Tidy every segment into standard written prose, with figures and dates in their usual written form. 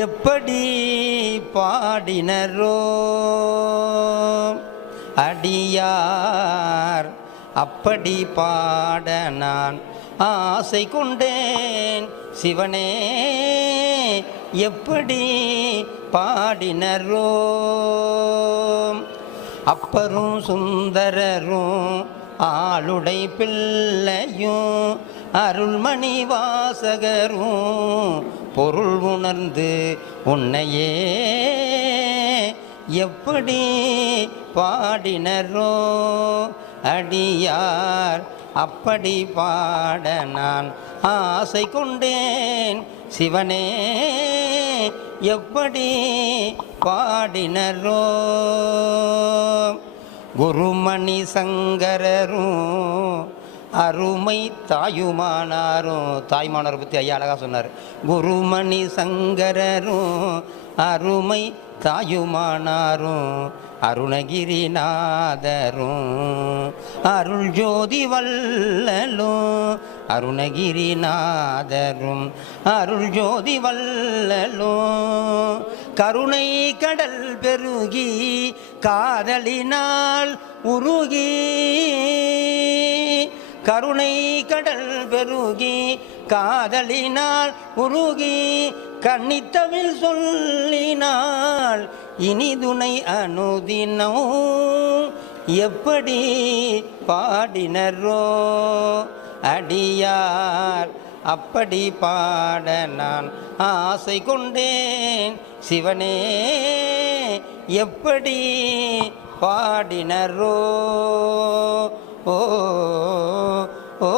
எப்படி பாடினரோ அடியார் அப்படி பாட நான் ஆசை கொண்டேன் சிவனே எப்படி பாடினரோ அப்பரும் சுந்தரரும் ஆளுடை பிள்ளையும் அருள்மணி வாசகரும் பொருள் உணர்ந்து உன்னையே எப்படி பாடினரோ அடியார் அப்படி பாட நான் ஆசை கொண்டேன் சிவனே எப்படி பாடினரோ குருமணி சங்கரரும் அருமை தாயுமானாரும் தாய்மானாரை பற்றி ஐயா அழகாக சொன்னார். குருமணி சங்கரரும் அருமை தாயுமானாரும் அருணகிரிநாதரும் அருள் ஜோதி வல்லலும் அருணகிரிநாதரும் அருள் ஜோதி வல்லலும் கருணை கடல் பெருகி காதலினால் உருகி கருணை கடல் பெருகி காதலினால் உருகி கண்ணித்தமிழ் சொல்லினால் இனிதுணை அனுதினம் எப்படி பாடினரோ அடியார் அப்படி பாட நான் ஆசை கொண்டேன் சிவனே எப்படி பாடினரோ ஓ ஓ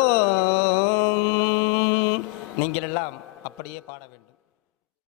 நீங்கள் எல்லாம் அப்படியே பாட